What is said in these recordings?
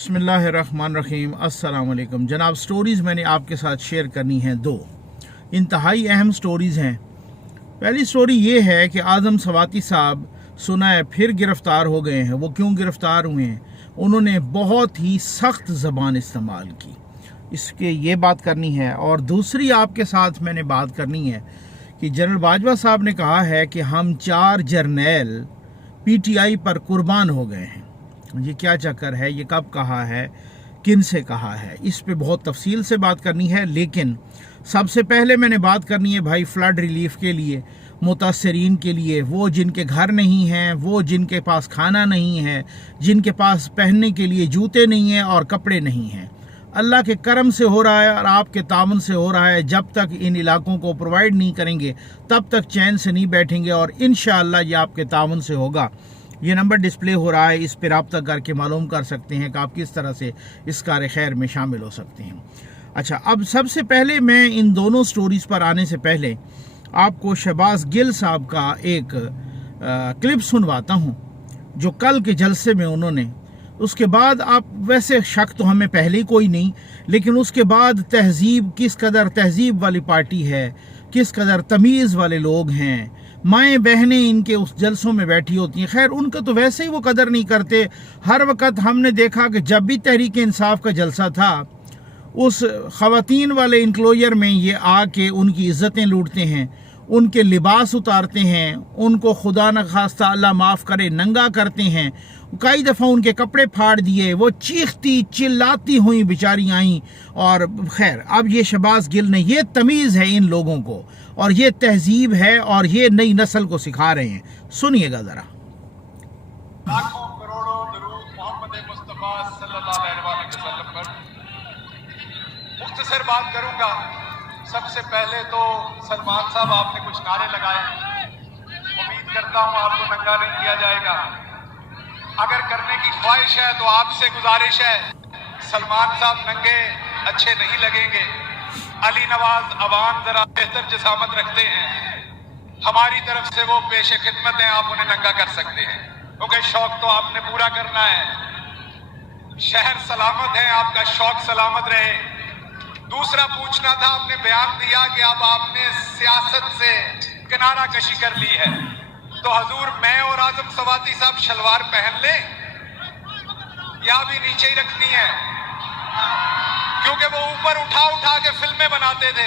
बिस्मिल्लाहिर्रहमानिर्रहीम। अस्सलाम वालेकुम जनाब। स्टोरीज़ मैंने आपके साथ शेयर करनी हैं, दो इंतहाई अहम स्टोरीज़ हैं। पहली स्टोरी ये है कि आज़म सवाती साहब सुना है फिर गिरफ़्तार हो गए हैं। वो क्यों गिरफ़्तार हुए हैं? उन्होंने बहुत ही सख्त ज़बान इस्तेमाल की, इसके ये बात करनी है। और दूसरी आपके साथ मैंने बात करनी है कि जनरल बाजवा साहब ने कहा है कि हम 4 जर्नैल PTI पर कुर्बान हो गए हैं। ये क्या चक्कर है? ये कब कहा है, किन से कहा है? इस पे बहुत तफसील से बात करनी है। लेकिन सबसे पहले मैंने बात करनी है भाई फ्लड रिलीफ के लिए, मुतासरीन के लिए, वो जिनके घर नहीं हैं, वो जिनके पास खाना नहीं है, जिनके पास पहनने के लिए जूते नहीं हैं और कपड़े नहीं हैं। अल्लाह के करम से हो रहा है और आपके तावन से हो रहा है। जब तक इन इलाकों को प्रोवाइड नहीं करेंगे तब तक चैन से नहीं बैठेंगे और इंशाअल्लाह ये आपके तावन से होगा। ये नंबर डिस्प्ले हो रहा है, इस पर रब्ता करके मालूम कर सकते हैं कि आप किस तरह से इस कार खैर में शामिल हो सकते हैं। अच्छा, अब सबसे पहले मैं इन दोनों स्टोरीज़ पर आने से पहले आपको शहबाज गिल साहब का एक क्लिप सुनवाता हूँ जो कल के जलसे में उन्होंने, उसके बाद आप वैसे शक तो हमें पहले ही कोई नहीं, लेकिन उसके बाद तहजीब, किस कदर तहजीब वाली पार्टी है, किस कदर तमीज़ वाले लोग हैं, माएँ बहनें इनके उस जलसों में बैठी होती हैं। खैर उनका तो वैसे ही वो कदर नहीं करते। हर वक्त हमने देखा कि जब भी तहरीक इंसाफ का जलसा था उस ख़वातीन वाले इंक्लोजर में ये आके उनकी इज़्ज़तें लूटते हैं, उनके लिबास उतारते हैं, उनको खुदा न खास्ता अल्लाह माफ़ करे नंगा करते हैं। कई दफ़ा उनके कपड़े फाड़ दिए, वो चीखती चिल्लाती हुई बेचारी आई। और खैर अब ये शहबाज गिल ने, ये तमीज़ है इन लोगों को और ये तहजीब है और ये नई नस्ल को सिखा रहे हैं। सुनिएगा ज़रा। लाखों करोड़ों दरूद मोहम्मद मुस्तफ़ा सल्लल्लाहु अलैहि वसल्लम पर मुख्तसर बात करूंगा। सबसे पहले तो सलमान साहब आपने कुछ नारे लगाए, उम्मीद करता हूं आपको नंगा नहीं किया जाएगा। अगर करने की ख्वाहिश है तो आपसे गुजारिश है, सलमान साहब नंगे अच्छे नहीं लगेंगे। अली नवाज अवान जरा बेहतर जसामत रखते हैं, हमारी तरफ से वो पेश खिदमत है, आप उन्हें नंगा कर सकते हैं क्योंकि शौक तो आपने पूरा करना है। शहर सलामत है, आपका शौक सलामत रहे। दूसरा पूछना था, आपने बयान दिया कि अब आपने सियासत से किनारा कशी कर ली है, तो हजूर मैं और आजम सवाती साहब शलवार पहन लें या भी नीचे ही रखनी है? क्योंकि वो ऊपर उठा उठा के फिल्में बनाते थे,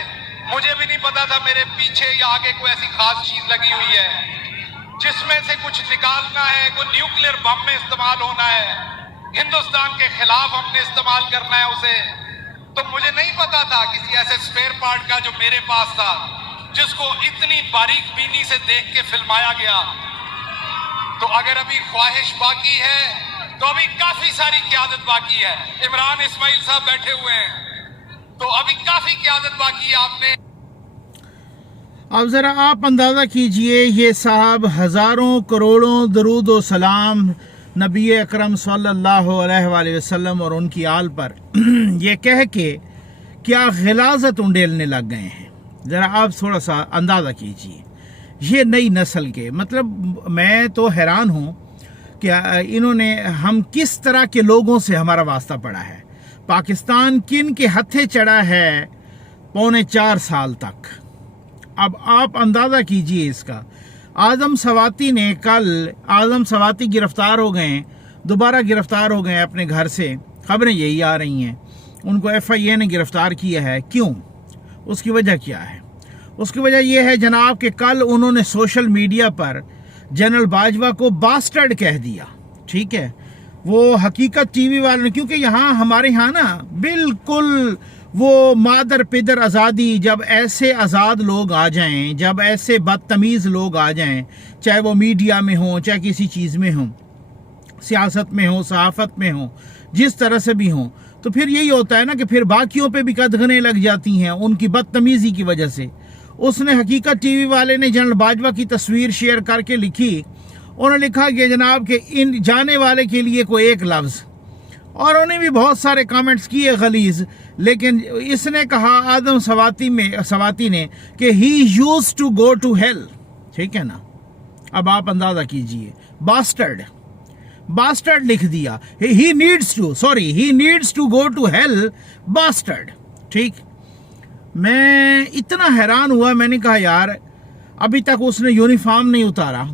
मुझे भी नहीं पता था मेरे पीछे या आगे कोई ऐसी खास चीज लगी हुई है जिसमें से कुछ निकालना है, कोई न्यूक्लियर बम में इस्तेमाल होना है, हिंदुस्तान के खिलाफ हमने इस्तेमाल करना है उसे। तो मुझे नहीं पता था किसी ऐसे स्पेयर पार्ट का जो मेरे पास था, जिसको इतनी बारीक बीनी से देख के फिल्माया गया। तो अगर अभी ख्वाहिश बाकी है तो अभी काफी सारी क़यादत बाकी है। इमरान इस्माइल साहब बैठे हुए हैं, तो अभी काफी क़यादत बाकी है। आपने अब ज़रा आप अंदाज़ा कीजिए, ये साहब हज़ारों करोड़ों दरूद व सलाम नबी अकरम सल्लल्लाहु अलैहि वसल्लम और उनकी आल पर ये कह के क्या ग़िलाज़त उंडेलने लग गए हैं। ज़रा आप थोड़ा सा अंदाज़ा कीजिए। ये नई नस्ल के, मतलब मैं तो हैरान हूँ कि इन्होंने, हम किस तरह के लोगों से हमारा वास्ता पड़ा है। पाकिस्तान किन के हथे चढ़ा है 4.25 साल तक। अब आप अंदाज़ा कीजिए इसका। आज़म सवाती ने कल, आज़म सवाती गिरफ़्तार हो गए, दोबारा गिरफ़्तार हो गए अपने घर से, ख़बरें यही आ रही हैं। उनको FIA ने गिरफ़्तार किया है। क्यों? उसकी वजह क्या है? उसकी वजह यह है जनाब कि कल उन्होंने सोशल मीडिया पर जनरल बाजवा को बास्टर्ड कह दिया। ठीक है, वो हकीकत TV वालों ने, क्योंकि यहाँ हमारे यहाँ ना बिल्कुल वो मादर पिदर आज़ादी, जब ऐसे आज़ाद लोग आ जाएं, जब ऐसे बदतमीज़ लोग आ जाएं, चाहे वो मीडिया में हों, चाहे किसी चीज़ में हों, सियासत में हो, सहाफ़त में हो, जिस तरह से भी हों, तो फिर यही होता है ना कि फिर बाकियों पे भी कदगनें लग जाती हैं उनकी बदतमीज़ी की वजह से। उसने हकीकत TV वाले ने जनरल बाजवा की तस्वीर शेयर करके लिखी, उन्होंने लिखा कि जनाब के इन जाने वाले के लिए कोई एक लफ्ज़, और उन्हें भी बहुत सारे कमेंट्स किए गलीज़। लेकिन इसने कहा आदम सवाती ने कि he used to go to hell. ठीक है ना? अब आप अंदाज़ा कीजिए, बास्टर्ड बास्टर्ड लिख दिया, he needs to go to hell bastard. ठीक, मैं इतना हैरान हुआ, मैंने कहा यार अभी तक उसने यूनिफॉर्म नहीं उतारा।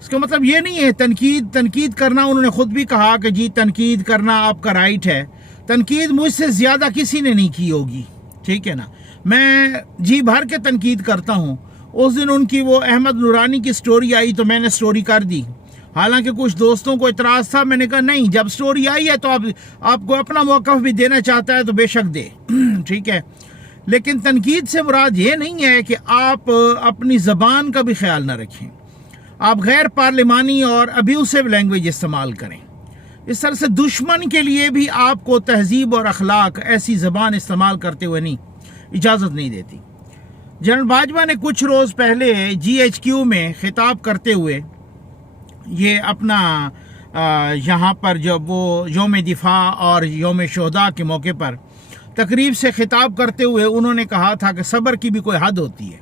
इसका मतलब ये नहीं है तनकीद करना, उन्होंने खुद भी कहा कि जी तनकीद करना आपका राइट है, तनकीद मुझसे ज़्यादा किसी ने नहीं की होगी, ठीक है ना, मैं जी भर के तनकीद करता हूँ। उस दिन उनकी वो अहमद नूरानी की स्टोरी आई तो मैंने स्टोरी कर दी, हालांकि कुछ दोस्तों को इतराज़ था, मैंने कहा नहीं, जब स्टोरी आई है तो आपको अपना मौक़िफ़ भी देना चाहता है तो बेशक दे, ठीक है। लेकिन तनकीद से मुराद ये नहीं है कि आप अपनी ज़बान का भी ख्याल ना रखें, आप गैर पार्लिमानी और अब्यूसिव लैंग्वेज इस्तेमाल करें। इस तरह से दुश्मन के लिए भी आपको तहजीब और अखलाक ऐसी ज़बान इस्तेमाल करते हुए नहीं इजाज़त नहीं देती। जनरल बाजवा ने कुछ रोज़ पहले GHQ में खिताब करते हुए ये अपना यहाँ पर जब वो यौम दिफा और यौम शुहदा के मौके पर तकरीब से खिताब करते हुए उन्होंने कहा था कि सब्र की भी कोई हद होती है,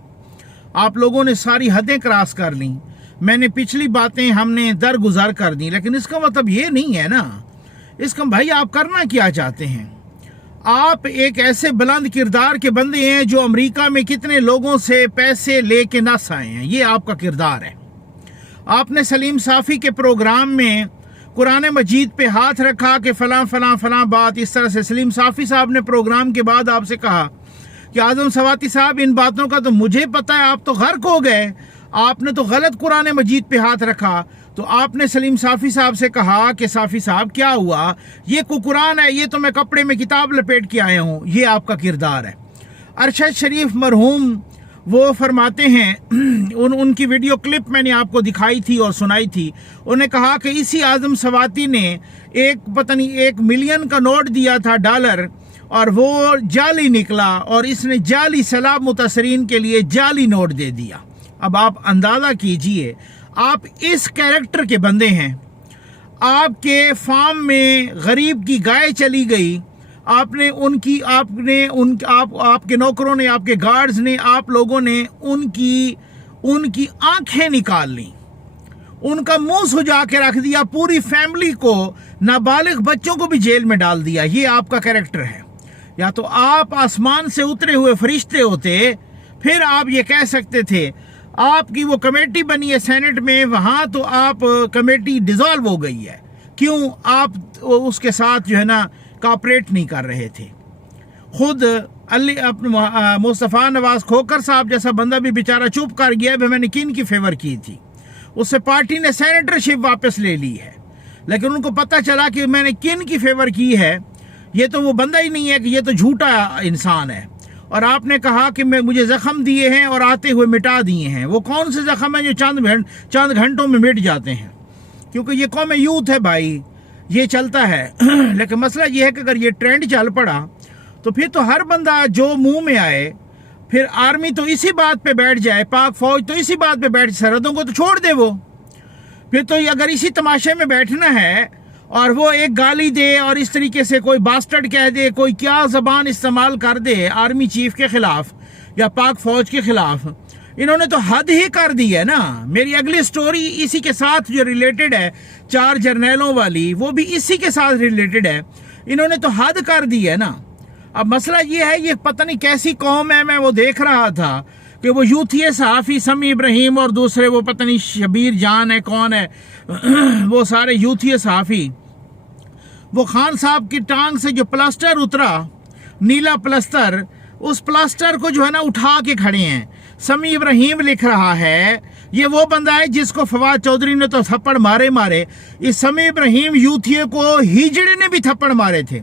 आप लोगों ने सारी हदें क्रॉस कर लीं, मैंने पिछली बातें हमने दरगुजर कर दी, लेकिन इसका मतलब ये नहीं है ना, इसका भाई आप करना क्या चाहते हैं? आप एक ऐसे बुलंद किरदार के बंदे हैं जो अमेरिका में कितने लोगों से पैसे लेके नस आए हैं, ये आपका किरदार है। आपने सलीम साफ़ी के प्रोग्राम में कुरान मजीद पे हाथ रखा कि फ़लाँ फ़लाँ फ़लाँ बात, इस तरह से सलीम साफ़ी साहब ने प्रोग्राम के बाद आपसे कहा कि आज़म सवाती साहब इन बातों का तो मुझे पता है, आप तो गर्क हो गए, आपने तो गलत कुरान मजीद पे हाथ रखा। तो आपने सलीम साफ़ी साहब से कहा कि साफ़ी साहब क्या हुआ, ये कुरान है, ये तो मैं कपड़े में किताब लपेट के आया हूँ, ये आपका किरदार है। अरशद शरीफ मरहूम वो फरमाते हैं, उनकी वीडियो क्लिप मैंने आपको दिखाई थी और सुनाई थी, उन्हें कहा कि इसी आज़म सवाती ने पता नहीं 1 मिलियन का नोट दिया था डॉलर, और वो जाली निकला और इसने जाली सलाब मुतासरीन के लिए जाली नोट दे दिया। अब आप अंदाज़ा कीजिए, आप इस कैरेक्टर के बंदे हैं, आपके फार्म में गरीब की गाय चली गई, आपके नौकरों ने, आपके गार्ड्स ने, आप लोगों ने उनकी आंखें निकाल ली, उनका मुंह सुजा के रख दिया, पूरी फैमिली को, नाबालिग बच्चों को भी जेल में डाल दिया। ये आपका कैरेक्टर है। या तो आप आसमान से उतरे हुए फरिश्ते होते, फिर आप ये कह सकते थे, आपकी वो कमेटी बनी है सेनेट में, वहाँ तो आप कमेटी डिसॉल्व हो गई है, क्यों आप उसके साथ जो है ना कॉपरेट नहीं कर रहे थे। खुद मुस्तफ़ा नवाज खोकर साहब जैसा बंदा भी बेचारा चुप कर गया, मैंने किन की फेवर की थी, उससे पार्टी ने सेनेटरशिप वापस ले ली है, लेकिन उनको पता चला कि मैंने किन की फेवर की है, ये तो वो बंदा ही नहीं है, कि ये तो झूठा इंसान है। और आपने कहा कि मुझे ज़ख्म दिए हैं और आते हुए मिटा दिए हैं। वो कौन से ज़ख्म हैं जो चंद घंटों में मिट जाते हैं? क्योंकि ये कौम यूथ है भाई, ये चलता है। लेकिन मसला ये है कि अगर ये ट्रेंड चल पड़ा तो फिर तो हर बंदा जो मुंह में आए, फिर आर्मी तो इसी बात पे बैठ जाए, पाक फौज तो इसी बात पे बैठ, सरहदों को तो छोड़ दे वो। फिर तो अगर इसी तमाशे में बैठना है और वो एक गाली दे और इस तरीके से कोई बास्टर्ड कह दे, कोई क्या ज़बान इस्तेमाल कर दे आर्मी चीफ के ख़िलाफ़ या पाक फ़ौज के ख़िलाफ़, इन्होंने तो हद ही कर दी है ना। मेरी अगली स्टोरी इसी के साथ जो रिलेटेड है, 4 जर्नैलों वाली, वो भी इसी के साथ रिलेटेड है। इन्होंने तो हद कर दी है ना। अब मसला ये है, ये पता नहीं कैसी कौम है। मैं वो देख रहा था कि वो यूथी सहाफ़ी समी इब्राहिम और दूसरे वो पता नहीं शबीर जान है, कौन है, वो सारे यूथी सहाफ़ी, वो खान साहब की टांग से जो प्लास्टर उतरा, नीला प्लास्टर, उस प्लास्टर को जो है ना उठा के खड़े हैं। समी इब्राहिम लिख रहा है, ये वो बंदा है जिसको फवाद चौधरी ने तो थप्पड़ मारे। इस समी इब्राहिम यूथिये को हिजड़े ने भी थप्पड़ मारे थे,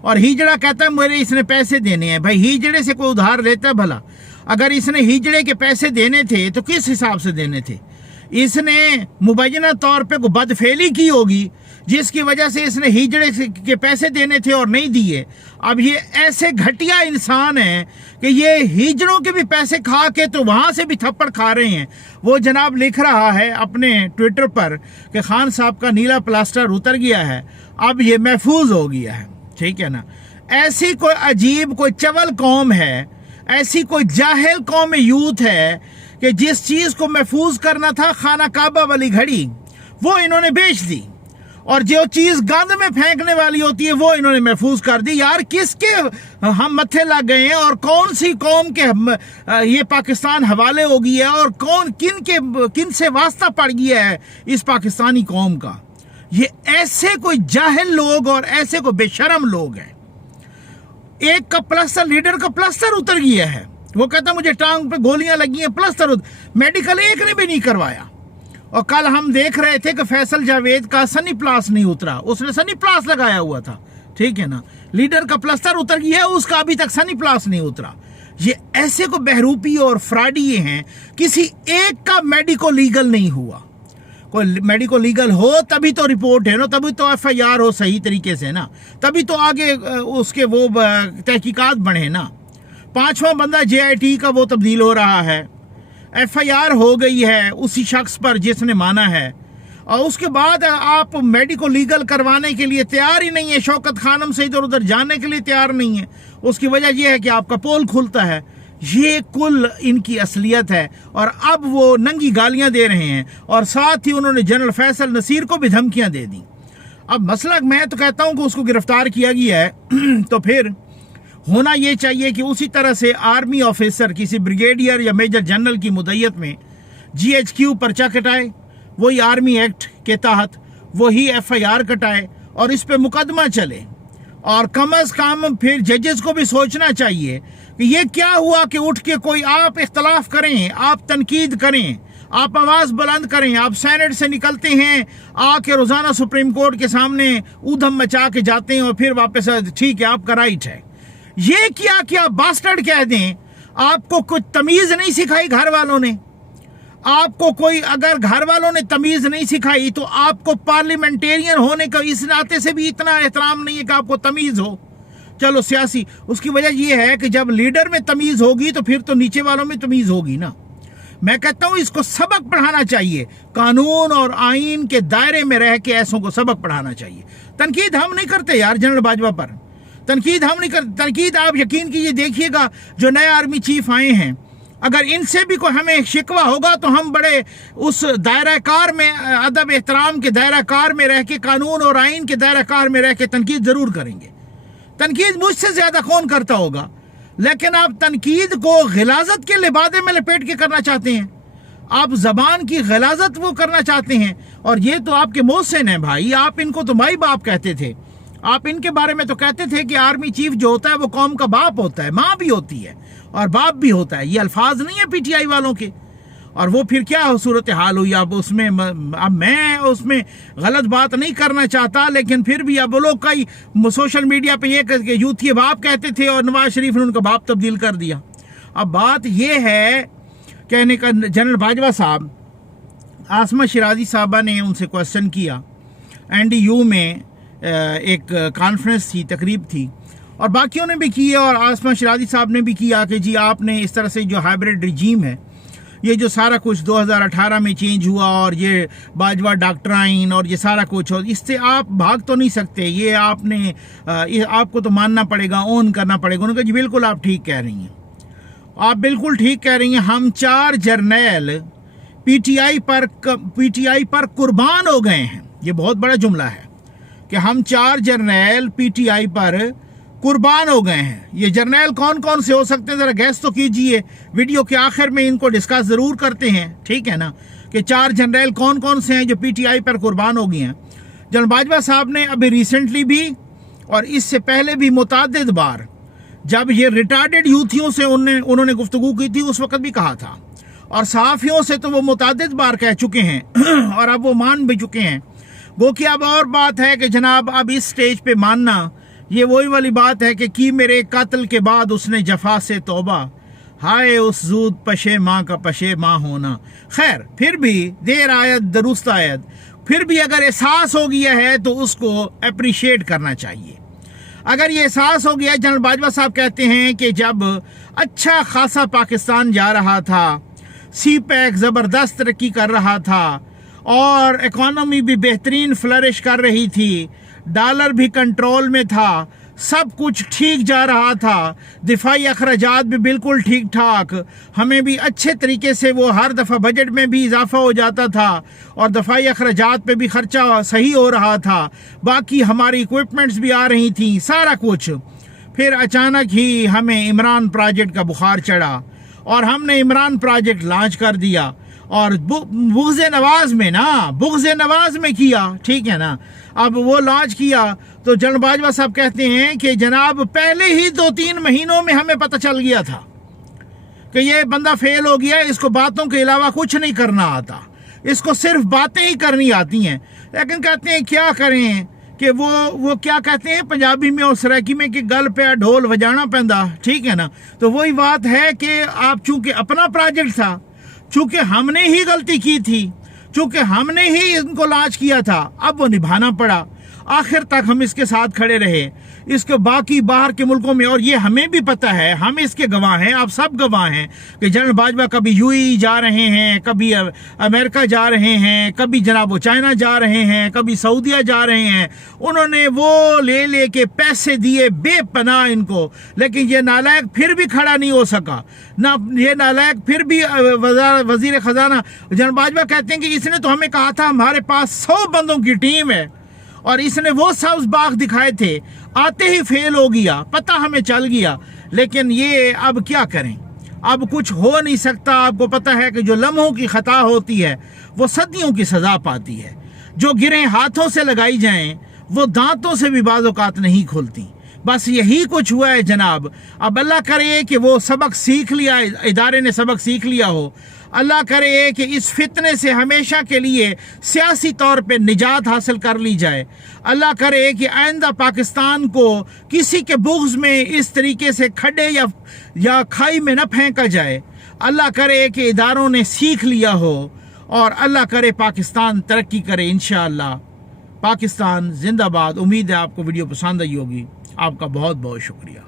और हिजड़ा कहता है मेरे इसने पैसे देने हैं। भाई हिजड़े से कोई उधार लेता है भला? अगर इसने हिजड़े के पैसे देने थे तो किस हिसाब से देने थे? इसने मुबैना तौर पे को बदफेली की होगी जिसकी वजह से इसने हिजड़े के पैसे देने थे और नहीं दिए। अब ये ऐसे घटिया इंसान हैं कि ये हिजड़ों के भी पैसे खा के तो वहाँ से भी थप्पड़ खा रहे हैं। वो जनाब लिख रहा है अपने ट्विटर पर कि खान साहब का नीला प्लास्टर उतर गया है, अब ये महफूज हो गया है। ठीक है ना। ऐसी कोई अजीब, कोई चवल कौम है, ऐसी कोई जाहिल कौम यूथ है कि जिस चीज़ को महफूज करना था, खाना काबा वाली घड़ी, वो इन्होंने बेच दी और जो चीज गंद में फेंकने वाली होती है वो इन्होंने महफूज कर दी। यार किसके हम मत्थे लग गए हैं और कौन सी कौम के ये पाकिस्तान हवाले हो गई है और कौन किन से वास्ता पड़ गया है इस पाकिस्तानी कौम का। ये ऐसे कोई जाहिल लोग और ऐसे कोई बेशरम लोग हैं। एक का प्लस्तर, लीडर का प्लस्तर उतर गया है, वो कहता मुझे टांग पे गोलियां लगी हैं, प्लस्तर मेडिकल एक ने भी नहीं करवाया। और कल हम देख रहे थे कि फैसल जावेद का सनी प्लास नहीं उतरा, उसने सनी प्लास लगाया हुआ था, ठीक है ना। लीडर का प्लस्तर उतर गया है, उसका अभी तक सनी प्लास नहीं उतरा। ये ऐसे को बहरूपी और फ्रॉडी हैं, किसी एक का मेडिको लीगल नहीं हुआ। कोई मेडिको लीगल हो तभी तो रिपोर्ट है ना, तभी तो FIR हो सही तरीके से ना, तभी तो आगे उसके वो तहकीकात बढ़े ना। 5वां बंदा JIT का वो तब्दील हो रहा है, FIR हो गई है उसी शख्स पर जिसने माना है, और उसके बाद आप मेडिको लीगल करवाने के लिए तैयार ही नहीं है। शौकत खानम से इधर उधर जाने के लिए तैयार नहीं है। उसकी वजह यह है कि आपका पोल खुलता है। ये कुल इनकी असलियत है। और अब वो नंगी गालियां दे रहे हैं और साथ ही उन्होंने जनरल फैसल नसीर को भी धमकियां दे दी। अब मसला मैं तो कहता हूं कि उसको गिरफ्तार किया गया है तो फिर होना ये चाहिए कि उसी तरह से आर्मी ऑफिसर किसी ब्रिगेडियर या मेजर जनरल की मुद्दत में GHQ पर्चा कटाए, वही आर्मी एक्ट के तहत वही FIR कटाए और इस पे मुकदमा चले। और कम अज कम फिर जजेस को भी सोचना चाहिए कि ये क्या हुआ कि उठ के कोई आप इख्तलाफ करें, आप तनकीद करें, आप आवाज बुलंद करें, आप सेनेट से निकलते हैं आके रोजाना सुप्रीम कोर्ट के सामने ऊधम मचा के जाते हैं और फिर वापस ठीक है आपका राइट है। ये क्या बास्टर्ड कह दें। आपको कुछ तमीज नहीं सिखाई घर वालों ने, आपको कोई अगर घर वालों ने तमीज नहीं सिखाई तो आपको पार्लियामेंटेरियन होने का इस नाते से भी इतना एहतराम नहीं है कि आपको तमीज हो। चलो सियासी, उसकी वजह यह है कि जब लीडर में तमीज होगी तो फिर तो नीचे वालों में तमीज होगी ना। मैं कहता हूं इसको सबक पढ़ाना चाहिए, कानून और आइन के दायरे में रह के ऐसों को सबक पढ़ाना चाहिए। तनकीद हम नहीं करते यार जनरल बाजवा पर, तनकीद हम नहीं करते। तनकीद आप यकीन कीजिए, देखिएगा जो नए आर्मी चीफ आए हैं, अगर इनसे भी कोई हमें शिकवा होगा तो हम बड़े उस दायरा कार में, अदब एहतराम के दायरा कार में रह के, कानून और आइन के दायरा कार में रह के तनकीद जरूर करेंगे। तनकीद मुझसे ज्यादा कौन करता होगा, लेकिन आप तनकीद को गिलाजत के लिबादे में लपेट के करना चाहते हैं, आप जबान की गिलाजत वो करना चाहते हैं। और ये तो आपके मोहसिन है भाई, आप इनको तो माई बाप कहते थे। आप इनके बारे में तो कहते थे कि आर्मी चीफ जो होता है वो कौम का बाप होता है, माँ भी होती है और बाप भी होता है। ये अल्फाज नहीं है PTI वालों के। और वो फिर क्या सूरत हाल हुई। अब उसमें अब मैं उसमें गलत बात नहीं करना चाहता, लेकिन फिर भी अब वो लोग कई सोशल मीडिया पे ये करके यूथी बाप कहते थे और नवाज शरीफ ने उनका बाप तब्दील कर दिया। अब बात ये है कहने का, जनरल बाजवा साहब, आसमा शिराजी साहबा ने उनसे क्वेश्चन किया, NDU में एक कॉन्फ्रेंस थी, तकरीब थी, और बाकियों ने भी की और आसमा शिराजी साहब ने भी किया कि जी आपने इस तरह से जो हाइब्रिड रिजीम है, ये जो सारा कुछ 2018 में चेंज हुआ और ये बाजवा डॉक्ट्राइन और ये सारा कुछ, और इससे आप भाग तो नहीं सकते, ये आपको तो मानना पड़ेगा, ओन करना पड़ेगा। उन्होंने कहा जी बिल्कुल आप ठीक कह रही हैं, आप बिल्कुल ठीक कह रही हैं। हम 4 जर्नैल PTI पर कुर्बान हो गए हैं। ये बहुत बड़ा जुमला है कि हम 4 जर्नैल PTI पर कुर्बान हो गए हैं। ये जर्नैल कौन कौन से हो सकते हैं, जरा गैस तो कीजिए। वीडियो के आखिर में इनको डिस्कस जरूर करते हैं, ठीक है ना, कि 4 जर्नैल कौन कौन से हैं जो PTI पर कुर्बान हो गए हैं। जनरल बाजवा साहब ने अभी रिसेंटली भी और इससे पहले भी मुतादिद बार जब ये रिटार्डेड यूथियों से उन्होंने गुफ्तगू की थी उस वक्त भी कहा था, और सहाफ़ियों से तो वो मुतादिद बार कह चुके हैं और अब वो मान भी चुके हैं। वो कि अब और बात है कि जनाब अब इस स्टेज पे मानना ये वही वाली बात है कि मेरे कत्ल के बाद उसने जफा से तौबा, हाय उस जूद पशे माँ का पशे माँ होना। खैर फिर भी देर आयत दुरुस्त आयत, फिर भी अगर एहसास हो गया है तो उसको अप्रिशिएट करना चाहिए। अगर ये एहसास हो गया, जनरल बाजवा साहब कहते हैं कि जब अच्छा खासा पाकिस्तान जा रहा था, CPEC ज़बरदस्त तरक्की कर रहा था और इकॉनमी भी बेहतरीन फ्लरिश कर रही थी, डॉलर भी कंट्रोल में था, सब कुछ ठीक जा रहा था, दिफाई अखराजात भी बिल्कुल ठीक ठाक, हमें भी अच्छे तरीके से वो हर दफ़ा बजट में भी इजाफा हो जाता था और दफाई अखराजात पे भी ख़र्चा सही हो रहा था, बाकी हमारी इक्विपमेंट्स भी आ रही थी, सारा कुछ। फिर अचानक ही हमें इमरान प्रोजेक्ट का बुखार चढ़ा और हमने इमरान प्रोजेक्ट लॉन्च कर दिया और बुग़्ज़ नवाज में किया, ठीक है ना। अब वो लॉन्च किया तो जनरल बाजवा साहब कहते हैं कि जनाब पहले ही 2-3 महीनों में हमें पता चल गया था कि ये बंदा फेल हो गया, इसको बातों के अलावा कुछ नहीं करना आता, इसको सिर्फ बातें ही करनी आती हैं। लेकिन कहते हैं क्या करें कि वो क्या कहते हैं पंजाबी में और सराइकी में कि गल पे ढोल बजाना पैंदा, ठीक है ना। तो वही बात है कि आप चूंकि अपना प्रोजेक्ट था, चूंकि हमने ही गलती की थी, चूंकि हमने ही इनको लॉन्च किया था, अब वो निभाना पड़ा। आखिर तक हम इसके साथ खड़े रहे, इसके बाकी बाहर के मुल्कों में, और ये हमें भी पता है, हम इसके गवाह हैं, आप सब गवाह हैं कि जनरल बाजवा कभी यूएई जा रहे हैं, कभी अमेरिका जा रहे हैं, कभी जनाब वो चाइना जा रहे हैं, कभी सऊदीया जा रहे हैं। उन्होंने वो ले के पैसे दिए बेपनाह इनको, लेकिन ये नालायक फिर भी खड़ा नहीं हो सका ना। ये नालायक फिर भी वजीर खजाना जनरल बाजवा कहते हैं कि इसने तो हमें कहा था हमारे पास 100 बंदों की टीम है, और इसने वो सब्ज बाग दिखाए थे, आते ही फेल हो गया, पता हमें चल गया। लेकिन ये अब क्या करें, अब कुछ हो नहीं सकता। आपको पता है कि जो लम्हों की खता होती है वो सदियों की सज़ा पाती है, जो गिरें हाथों से लगाई जाएं वो दांतों से भी बाज़ औक़ात नहीं खुलती। बस यही कुछ हुआ है जनाब। अब अल्लाह करे कि वो सबक सीख लिया, इदारे ने सबक सीख लिया हो। अल्लाह करे कि इस फितने से हमेशा के लिए सियासी तौर पे निजात हासिल कर ली जाए। अल्लाह करे कि आइंदा पाकिस्तान को किसी के बुग़्ज़ में इस तरीके से खड्डे या खाई में न फेंका जाए। अल्लाह करे कि इदारों ने सीख लिया हो, और अल्लाह करे पाकिस्तान तरक्की करे इंशाअल्लाह। पाकिस्तान जिंदाबाद। उम्मीद है आपको वीडियो पसंद आई होगी। आपका बहुत बहुत शुक्रिया।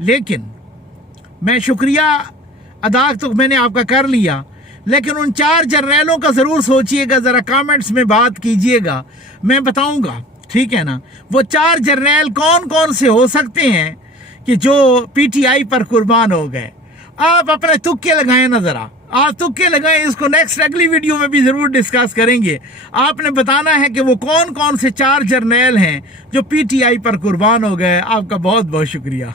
लेकिन मैं शुक्रिया अदा तो मैंने आपका कर लिया, लेकिन उन 4 जर्नैलों का ज़रूर सोचिएगा, ज़रा कमेंट्स में बात कीजिएगा, मैं बताऊंगा, ठीक है ना। वो 4 जर्नैल कौन कौन से हो सकते हैं कि जो पीटीआई पर कुर्बान हो गए। आप अपने तुक्के लगाएं ना, ज़रा आप तुक्के लगाएं, इसको नेक्स्ट अगली वीडियो में भी ज़रूर डिस्कस करेंगे। आपने बताना है कि वो कौन कौन से 4 जर्नैल हैं जो पीटीआई पर कुर्बान हो गए। आपका बहुत बहुत शुक्रिया।